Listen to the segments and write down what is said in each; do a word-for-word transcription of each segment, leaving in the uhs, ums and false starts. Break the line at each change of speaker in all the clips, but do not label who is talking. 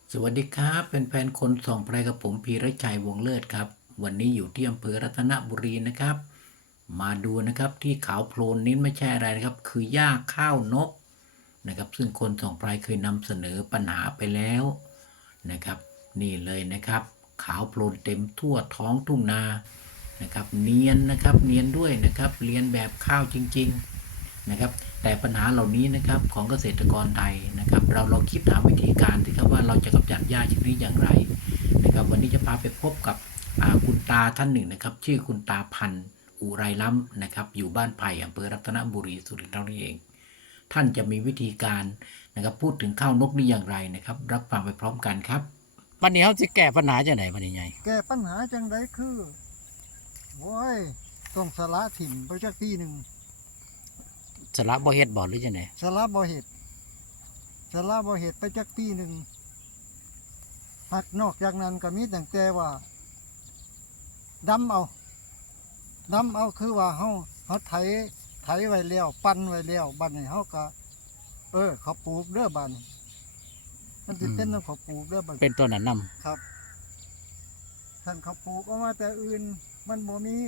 สวัสดีครับเป็นแฟนคนส่องไพรกับผมพีระชัยวงเลิศครับวันนี้อยู่ที่อำเภอรัตนบุรีนะครับมาดูนะครับที่เขาโพลนนี้ไม่ใช่อะไรนะครับคือหญ้าข้าวนกนะครับซึ่งคนส่องไพรเคยนำเสนอปัญหาไปแล้วนะครับนี่เลยนะครับขาวโพลนเต็มทั่วท้องทุ่งนานะครับเนียนนะครับเนียนด้วยนะครับเรียนแบบข้าวจริงๆ นะครับแต่ปัญหาเหล่านี้นะครับของเกษตรกรไทยนะครับเราเราคิดหาวิธีการที่ครับว่าเราจะกำจัดหญ้าชนิดนี้อย่างไรนะครับวันนี้จะพาไปพบกับคุณตาท่านหนึ่งนะครับชื่อคุณตาพันธ์อุไรล้ำนะครับอยู่บ้านไผ่อำเภอรัตนบุรีสุรินทร์เรานี่เองท่านจะมีวิธีการนะครับพูดถึงข้าวนกนี้อย่างไรนะครับรับฟังไปพร้อมกันครับวันนี้เขาจะแก้ปัญหาจะไหนวันนี้ไง
แก้ปัญหาจังไดคือโว้ยต้องสละถิ่มไปจักปีหนึ่ง
สละบ่เฮ็ดบ่หรือจะไหน
สละบ่เห็ดสละบ่เห็ดไปจักปีหนึ่งหักนอกจากนั้นก็มีตั้งแต่ว่าดำเอาดำเอาคือว่าเฮาเฮาไถไถไว้แล้วปั้นไว้แล้วบัดนี้เฮาก็เออเขาปลูกเด้อบัดนี้มันสิเป็นต้องเขาปลูกเด้อบัด
เป็นตัวนั้นน
ำครับท่านเขาปลูกเอามาแต่อื่นมันบ่มี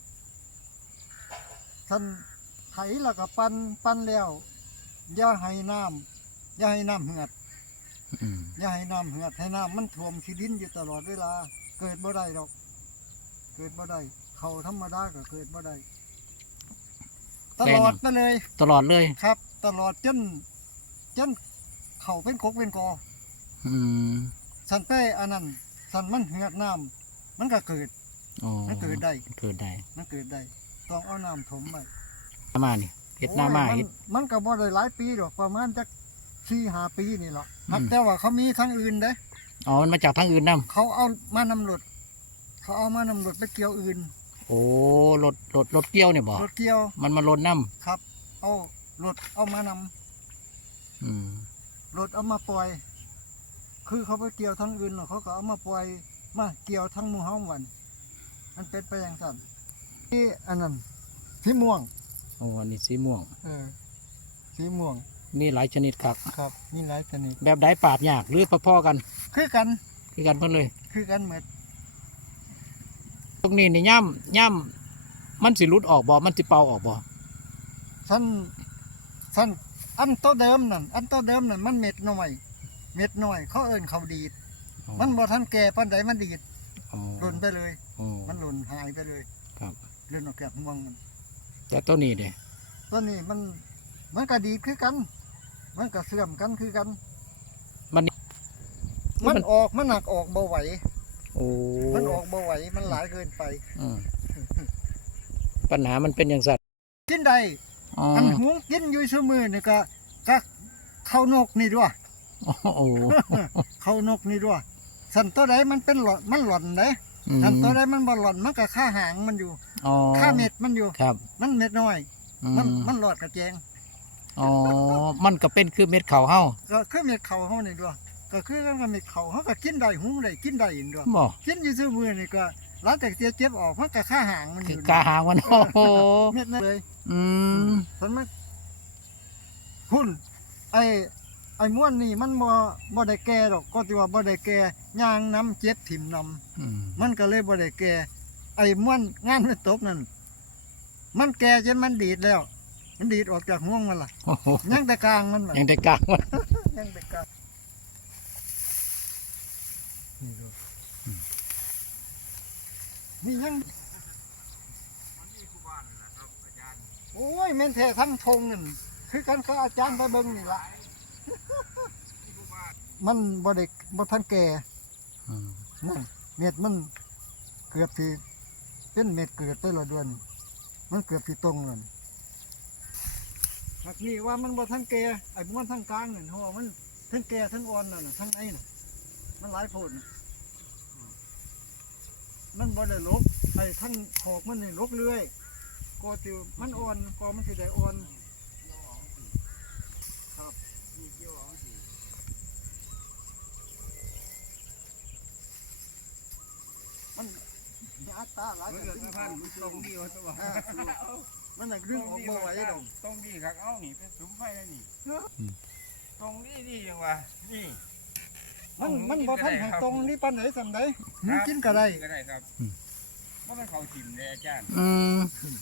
ท่านไถแล้วก็ปั้นปั้นแล้วอย่าให้น้ำอย่าให้น้ำเหือดอย่าให้น้ำเหือดให้น้ำมันท่วมขี้ดินอยู่ตลอดเวลาเกิดบ่ได้หรอกเกิดบ่ได้เขาธรรมดาก็เกิดบ่ได้ตลอดไปเลย
ตลอดเลย
ครับ ตลอดจนจนเขาเป็นคกเป็นกอสันเป้อันนั้นสันมันเหือดน้ำมันก็เกิดมันเกิดได้
เกิดได้
มันเกิดได้ต้องเอาน้ำถมไป
มานี่เห็ดหน้ามาเห็ด
มันก็บ่ได้หลายปีหรอกประมาณจักสี่ห้าปีนี่หรอกแต่ว่าเขามีทั้งอื่นเด้
อ๋อมันมาจากทั้งอื่นนำ
เขาเอามานำรถเขาเอามานำรถไปเกี่ยวอื่น
โอ้รถรถรถเกี่ยวเนี่ยบ่
รถเกี่ยว
มันมาลนน้ำ
ครับเอารถเอามานำอืมรถเอามาปล่อยคือเขาไปเกี่ยวทั้งอื่นหรอกเขาก็เอามาปล่อยมาเกี่ยวทั้งหมู่เฮาวันมันเป็นไปอย่างนั้นที่อันนั้นสีม่วง
โอ้อันนี้สีม่วง
เออสีม่วง
มีหลายชนิดครับ
ครับมีหลายชนิด
แบบใดปราบยากหรือพอๆกัน
คือกัน
คือกันเพิ่นเลย
คือกันเหมือน
ตรงนี้นี่ย่ำย่ำมันสิรุดออกบ่มันสิเป่าออกบ่
สั้นสั้นอันโตเดิมนั่นอันโตเดิมนั่นมันเม็ดน้อยเม็ดน้อยเขาเอิ้นเขาดีดมันบ่ทันแก่ปานใดมันดีดหล่นไปเลยมันหล่นหายไปเลย
ครับ
เลื่อนออกจากห่วงมัน
แต่ตัวนี้เด้
ตัวนี้มันมันก็ดีคือกันมันก็เสื่อมกันคือกัน
มัน
มันออกมันหนักออกบ่ไหว
โอ้
มันออกบ่ไหวมันหลายเกินไป
ปัญหามันเป็นอย่างสัตว์
กินได้อันหุงกินอยู่เสมอนี่ก็ก็เข้านกนี่ด้วย
โอ้
เข้านกนี่ด้วยสันตัวใดมันเป็นหล่อนมันหล่อนเด้สันตัวใดมันบ่หล่อนมันก็ค่าหางมันอยู่ค่าเม็ดมันอยู่
ครับ
มันเม็ดน้อยมันมันหลอดกระแจง
อ๋อมันก็เป็นคือเม็ดเข่าเฮา
ก็คือเม็ดเข่าเฮานี่ด้วยก็คือกันกับเม็ดเข่าเฮาก็กินได้หุงได้กินได้อีกด้วยกินอยู่ซื่อมือนี่ก็หลังจากเจ็บออกมันก็ค่าหางมันอยู่
ค่าหางมันโอ้โห
เม็ดนั่นเลย
อืม
ผลมันหุ่นไอ้ไอ้ม้วนนี่มันบ่บ่ได้แก่ดอกก็ที่ว่าบ่ได้แก่ย่างน้ำเจ็บถิ่มนำมันก็เลยบ่ได้แก่ไอ้ม้วนงานมันตกนั่นมันแก่จนมันดีดแล้วมันดีดออกจากห่วงมันล่ะยังแต่กลางมัน
ยังแต่กลางมัน
ยังแต่กลางนี่ยังโอ้ยเมนแท้ทั้งทงนั่นคือกันเขาอาจารย์ไปเบิ่งนี่ล่ะมันบ่ได้บ่ทันแก่นั่นเม็ดมันเกือบที่เป็นเม็ดเกิดไปละเดือนมันเกือบที่ตรงนั่นหากนี่ว่ามันบ่ทั้งแก่ไอ้มันทั้งกลางนั่นหัวมันทั้งแก่ทั้งอ่อนนั่นทั้งไอ้น่ะมันหลายโพดมันบ่ได้ลบไอ้ทั้งขอกมันนี่ลบเรื่อยก็ติมันอ่อนก็มันสิได้อ่อนครับมันยาตาหลาย
มันเกิดไม่พันมันตรงดีวะตัว
มันหนักเรื่องออกมาไหวดอก
ตรงดีครับเอาหนิเป็นสุมไฟแล้วนี่ตรงนี้ดีจังวะนี่
มมันมันบ่ทันให้ตรงนี่ปานไหนสันใดมันกินก็ได้
ก็ได้ครับว่ามันเขาถิ่มเลยอาจารย์
อืม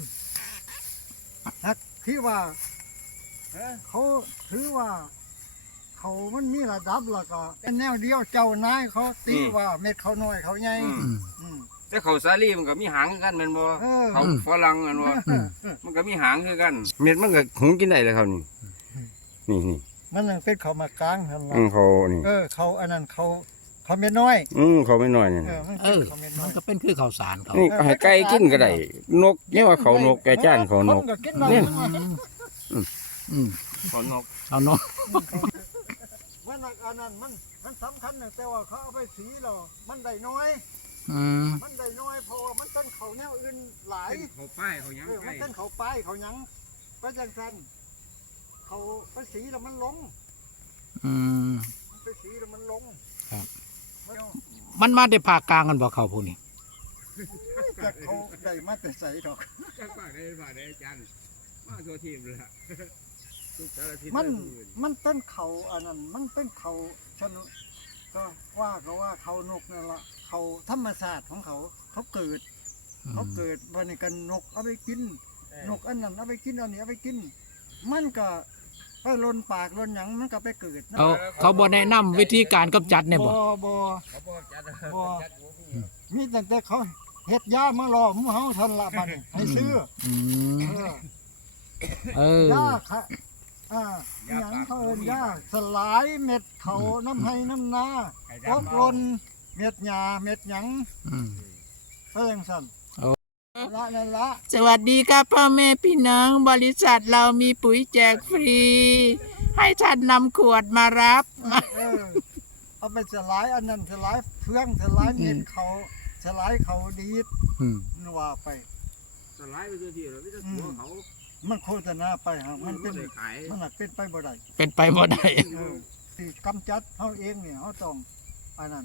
ฮักที่ว่า
เออ
เขาถือว่า เขามันมีระดับแล้วก็เป็นแนวเดียวเจ้านายเขาตีว่าเม็ดเขาน้อยเขาใหญ่
อืม
อืม
อืม
แต่เขาสาลีมันก็มีหางคือกันแม่นบ่
เออ
เขาฝรั่งอันว่า
เออ
มันก็มีหางคือกัน เม็ดมันก็หุงกินได้เลยครับนี่นี่นี่
มันยังเป็นเขามากลางนั่นล่ะ
อืมเขานี่
เออเขาอันนั้นเขาเขาเม็ดน้อย
อืมเขาไม่น้อยนี่
เออมัน
เอ
เป็น
อ
เขาเม็ด
มั
น้
น
อย
ก็เป็นคือข้าวสารเขา
นี่ให้ไก่กินก็ได้นกเนี่ยว่าเขานกแกจ้านเขานก
คนก็กินได้
เนี่ย
อืม
เขานก
เอาเนาะ
มันอันนั้นมันมันสำคัญนะแต่ว่าเขาเอาไปสีแล้วมันได้น้อย
อืม
มันได้น้อยเพราะว่ามันต้นเขาแนวอื่นหลาย
เขาป้ายเขายัง
เออมันต้นเขาป้ายเขาหยังไปจังสันเขาไปสีแล้วมันลง
อืม
มันไปสีแล้วมันลง
ครับ
มัน
มันมาได้ภาคกลางกันบ่เขาพวกนี้
จากเขาได้มาแต่ใส่ดอก
จักปากได้ปากได้อาจารย์มาตัวทีมเลยทุกสารทิศ
มันมันต้นเขาอันนั้นมันเป็นเขาชนก็ว่าก็ว่าเขานกนั่นละเขาธรรมศาสตร์ของเขาเขาเกิด เขาเกิดวันนี้กันนกเอาไปกิน นกอันนั้นเอาไปกินอันนี้เอาไปกิน มันก็ไปลนปากลนหยังมันก็ไปเกิดนะ
เขาเขาบ่แนะนำวิธีการกำจัดเนี่ยบ่
บ่บ่
เขาบอกจัด
บ่
จัดหัวพี่
มีตั้งแต่เขาเฮ็ดยามาล่อหมูเฮาทันละบัดนี้ให้ซื้อ
อืม
เออ
เออ
ยาค่ะอ่าอหยังเขาเอิ้นยาสลายเม็ดเขาน้ำให้น้ำนาตกหล่นเม็ดหญ้าเม็ดหยัง
อืม
ไปจังซั่น
โอ้
ละนั่นละ
สวัสดีครับพ่อแม่พี่น้องบริษัทเรามีปุ๋ยแจกฟรี ให้ท่านนำขวดมารับ
เออเอาไปสลายอันนั้นสลายเฟืองสลายเม็ดเขาสลายเขาดีด
อืม
นั่นว่าไป
สลายไปตัวที่เราไม่ต้องหัวเขา
มันโฆษณาไปฮะมันเป็น
ได้ขาย
มันน่ะเป็นไปบ่ได้
เป็นไปบ่ได้
เออที่กำจัดเฮาเองเนี่ยเฮาต้องอันนั้น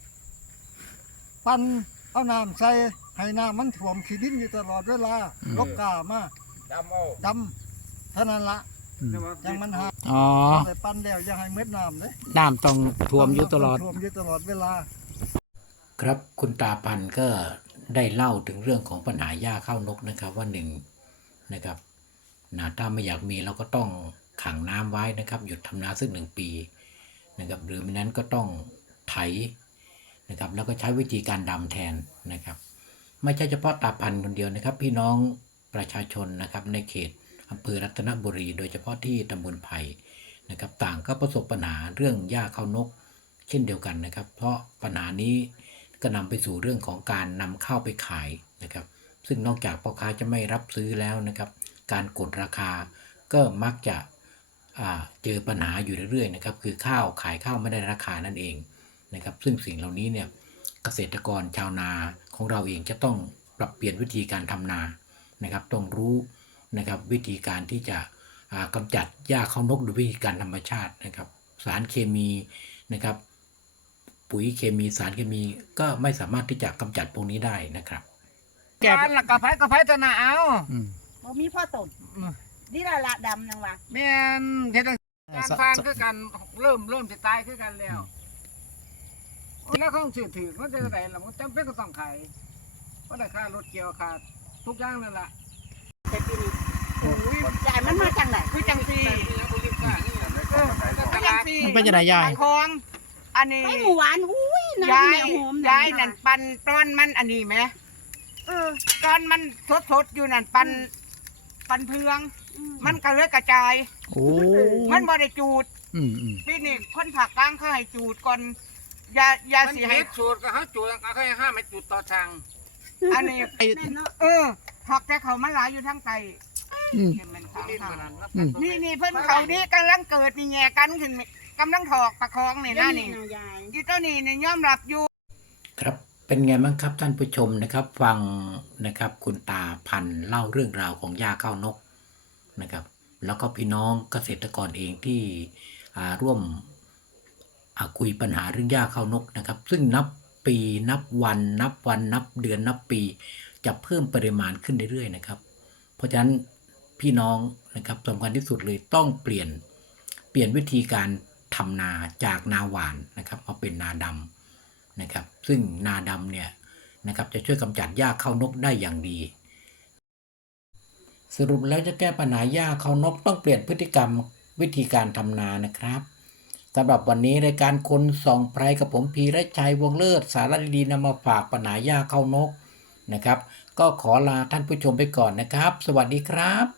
ปั่นเอาน้ำใส่ให้น้ำมันท่วมขี้ดินอยู่ตลอดเวลา
อืม
ลกกามา
ดำเอา
ดำเท่านั้นละจังมันหา
อ๋อ
ใส่ปั่นแล้วอย่าให้เม็ดน้ำเด้
น้ำต้องท่วมอยู่ตลอด
ท่วมอยู่ตลอดเวลา
ครับคุณตาพันธุ์ก็ได้เล่าถึงเรื่องของปัญหาหญ้าข้าวนกนะครับว่าหนึ่งนะครับนะถ้าไม่อยากมีเราก็ต้องขังน้ำไว้นะครับหยุดทำนาสักหนึ่งปีนะครับหรือไม่นั้นก็ต้องไถนะครับแล้วก็ใช้วิธีการดำแทนนะครับไม่ใช่เฉพาะตาพันธุ์คนเดียวนะครับ พี่น้องประชาชนนะครับในเขตอำเภอรัตนบุรี โดยเฉพาะที่ตำบลไผ่นะครับต่างก็ประสบปัญหาเรื่องหญ้าข้าวนกเช่นเดียวกันนะครับ เพราะปัญหานี้ก็นำไปสู่เรื่องของการนำเข้าไปขายนะครับซึ่งนอกจากพ่อค้าจะไม่รับซื้อแล้วนะครับการกดราคาก็มักจะอ่าเจอปัญหาอยู่เรื่อยๆนะครับคือข้าวขายข้าวไม่ได้ราคานั่นเองนะครับซึ่งสิ่งเหล่านี้เนี่ยเกษตรกรชาวนาของเราเองจะต้องปรับเปลี่ยนวิธีการทำนานะครับต้องรู้นะครับวิธีการที่จะอ่ากำจัดหญ้าข้าวนกโดยวิธีการธรรมชาตินะครับสารเคมีนะครับปุ๋ยเคมีสารเคมีก็ไม่สามารถที่จะกำจัดพวกนี้ได้นะครับ
การละกระไผกระไผตนาเอา
อืม
บ่มีพ่อตนนี่ละละดำนังวะ
แม่นเฮ็ดการฟานคือกันเริ่มเริ่มจะตายคือกันแล้วแล้วเขาถือถือมันจะได้ละมันจำเป็นก็ต้องขายเพราะได้ค่ารถเกี่ยวค่าทุกอย่างนั่นแหละ
แต่ปีนี้จ่ายมันมาจังไหน
คือจังซีเออ
ก็ยังฟรี
มันเป็นยังไงยาย
คองอันนี้
ไอ้หมูหวานอุ้ยน้ำ
ยาย
แม่หอม
ยายนั่นปันต้นมันอันนี้ไหม
เออ
ต้นมันสดๆอยู่นั่นปันปันเพือง มันก็เลยกระจาย
โอ้
มันบ่ได้จูด
อืมอืม
ปีนี้คนผักกลางเขาให้จูดก่อนยายา
มัน
สี
สิ
ให้
ให้สูตรก็เขาจูดก็ให้ห้ามให้จุดต่อทาง
อันนี้
แม่เนาะ
เออผักแต่เขามันหลายอยู่ทั้งไต
อืม
เห็นมันขาว
นี่
ขาว
มันรับ
นี่นี่เพิ่นเขานี่กำลังเกิดนี่แง่กันขึ้นกำลังถอกประคองนี่
เดี๋ยว
นะ
นี่
นี่
เนาะยาย
อีตัวนี้นี่ยอมรับอยู่
ครับเป็นไงบ้างครับท่านผู้ชมนะครับ ฟังนะครับคุณตาพันธุ์เล่าเรื่องราวของหญ้าข้าวนกนะครับ แล้วก็พี่น้องเกษตรกรเองที่อ่าร่วมอ่าคุยปัญหาเรื่องหญ้าข้าวนกนะครับ ซึ่งนับปีนับวันนับวันนับเดือนนับปี จะเพิ่มปริมาณขึ้นเรื่อยๆนะครับ เพราะฉะนั้นพี่น้องนะครับสำคัญที่สุดเลยต้องเปลี่ยนเปลี่ยนวิธีการททำนาจากนาหวานนะครับมาเป็นนาดำนะครับซึ่งนาดำเนี่ยนะครับจะช่วยกำจัดหญ้าเข้านกได้อย่างดี สรุปแล้วจะแก้ปัญหาหญ้าเข้านกต้องเปลี่ยนพฤติกรรมวิธีการทำนานะครับสำหรับวันนี้รายการคนส่องไพรกับผมพีระชัยวงเลิศสาระดีๆนำมาฝากปัญหาหญ้าเข้านกนะครับก็ขอลาท่านผู้ชมไปก่อนนะครับสวัสดีครับ